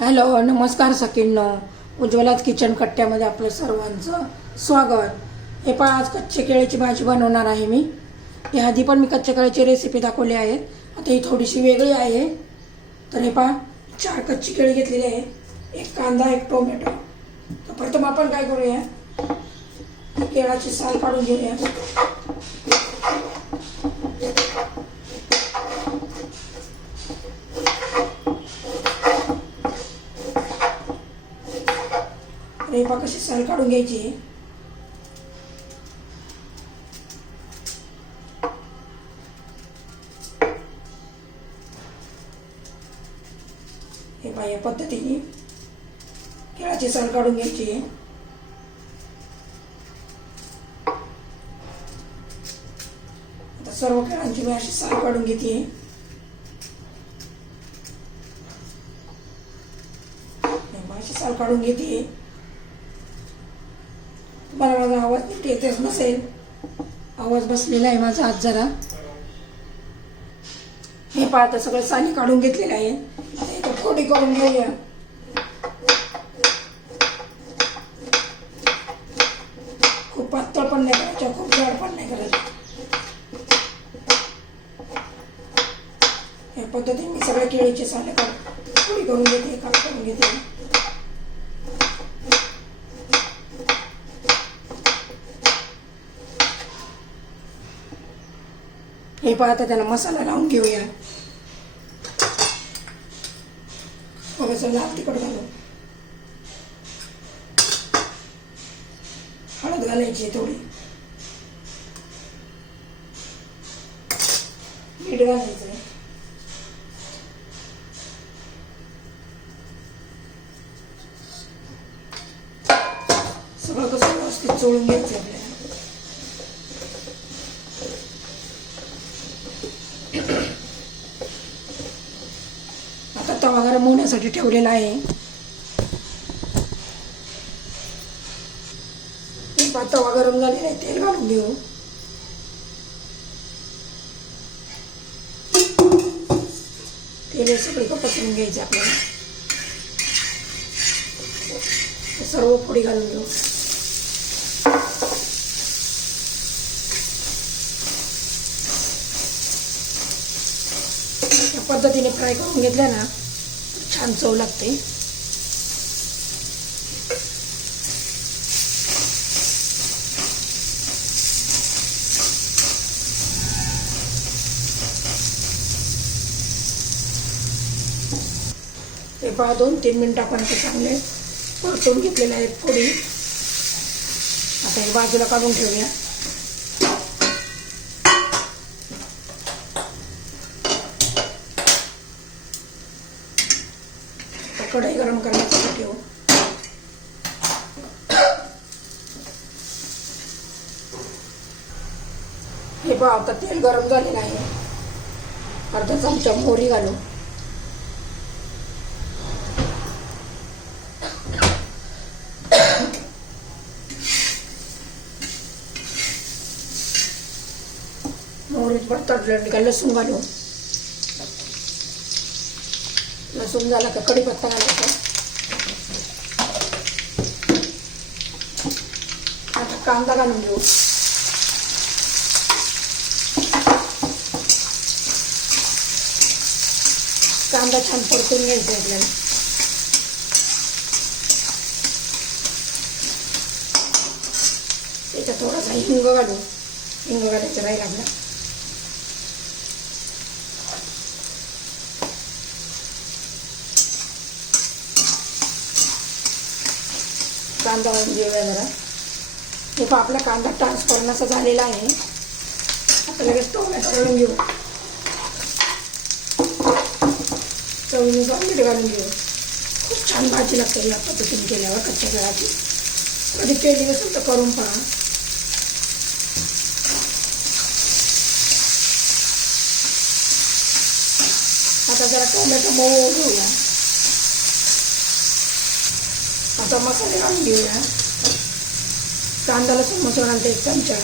Hello नमस्कार सकिनो उज्ज्वलाच kitchen कट्ट्यामध्ये आपलं सर्वांचं स्वागत. हे पहा आज कच्चे केळीची भाजी बनवणार आहे मी. हे आधी पण मी कच्च्या केळ्याची रेसिपी दाखवली आहे आता ही थोडीशी वेगळी आहे. तर हे पहा चार कच्ची केळी घेतलेली आहे एक कांदा एक टोमॅटो. तर प्रथम आपण काय करूया? केळाची साल काढून घेऊया. पहा कशी साल काढून घ्यायची? हे पहा या पद्धतीने केळाची साल काढून घ्यायची. आता सर्व केळांची मी अशी साल काढून घेते. अशी साल काढून घेते. तुम्हाला माझा आवाज नीट येतेच नसेल आवाज बसलेला आहे माझा आज जरा. हे पाहता सगळं साली काढून घेतलेलं आहे. आता इथं फोडी करून घेऊया. खूप पातळ पण नाही करायच्या खूप जाड पण नाही करायचं. या पद्धतीने मी सगळ्या केळीचे साले काढ फोडी करून घेते काप करून घेते. हे पाहता त्याला मसाला लावून घेऊया. थोडंसं लाल तिखट घालू हळद घालायची थोडी. मीठ घालायचं सगळं कसं व्यवस्थित चोळून घ्यायचं आपल्याला आता तवा गरम होण्यासाठी ठेवलेला आहे. तवा गरम झालेला आहे तेल घालून घेऊ तेल सगळी पसरून घ्यायचे आपल्याला. सर्व फोडी घालून घेऊ पद्धतीने फ्राय करून घेतल्या ना छान चव लागते. हे पहा दोन तीन मिनिटं आपण ते चांगले परतून घेतलेले आहेत पोळी आता हे बाजूला काढून ठेवूया. कढई गरम करण्यासाठी ठेवू. हे पहा आता तेल गरम झालेलं आहे अर्धा चमचा मोहरी घालू. पण तडलं का लसूण घालू. लसूण झाला का? कढीपत्ता घालायचा. आता कांदा घालून घेऊ. कांदा छान परतून घ्यायचा आपल्याला. त्याच्यात थोडासा हिंग घालू. हिंग घालायचं राहील आपला. कांदा वाळून घेऊया जरा. हे पहा आपला कांदा ट्रान्सफर असा झालेला आहे. आता लगेच टोमॅटो घालून घेऊ. चवीनुसार मीठ घालून घेऊ. खूप छान भाजी लागते या पद्धतीने केल्यावर कच्च्या घराची कधी केली नसेल तर करून पहा. आता जरा टोमॅटो मऊ घेऊया आता मसाले घालून घेऊया. कांदा लसूण मसाला घालते एक चमचा.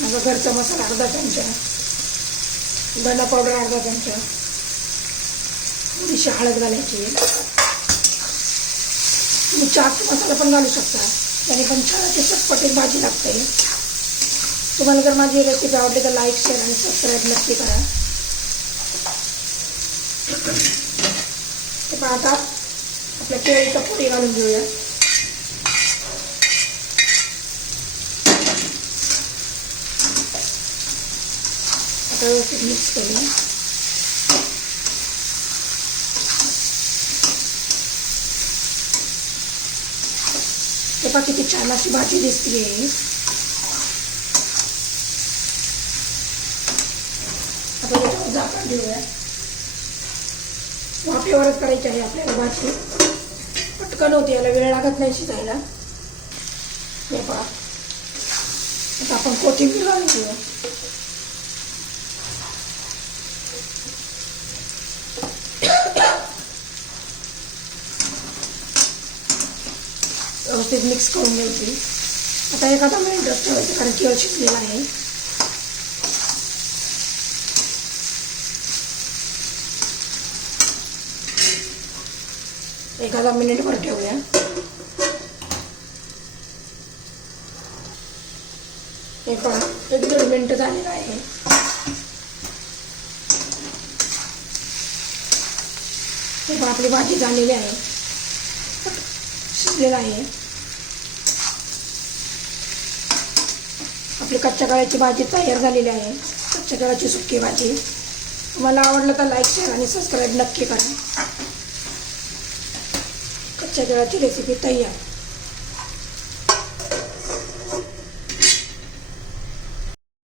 माझा घरचा मसाला अर्धा चमचा. धना पावडर अर्धा चमचा. थोडीशी हळद घालायची. तुम्ही चाट मसाला पण घालू शकता. त्याने पण छान अशी चटपटीत भाजी लागते. तुम्हाला जर माझी रेसिपी आवडली तर लाईक शेअर आणि सबस्क्राईब नक्की करा. पण आता आपल्या केळीचा पोळी घालून घेऊया. आता व्यवस्थित मिक्स करूया हे पहा किती छान अशी भाजी दिसते आता याच्यावर झाकण ठेवूया. वाफेवरच करायची आहे आपल्याला भाजी पटकन होते याला वेळ लागत नाही शिजायला. हे पहा. आता आपण कोथिंबीर घालून घेऊ. व्यवस्थित मिक्स करून घ्यायची. आता एखादा मिनिट ठेवायचं कारण केळ शिजलेला आहे. एखादा मिनिटभर ठेवूया. हे पहा एक दीड मिनिट झालेलं आहे. हे पहा आपली भाजी झालेली आहे. शिजलेलं आहे. आपली कच्च्या काळ्याची भाजी तयार झालेली आहे. कच्च्या काळ्याची सुकी भाजी. तुम्हाला आवडलं तर लाईक शेअर आणि सबस्क्राईब नक्की करा. कच्च्या केळाची रेसिपी तयार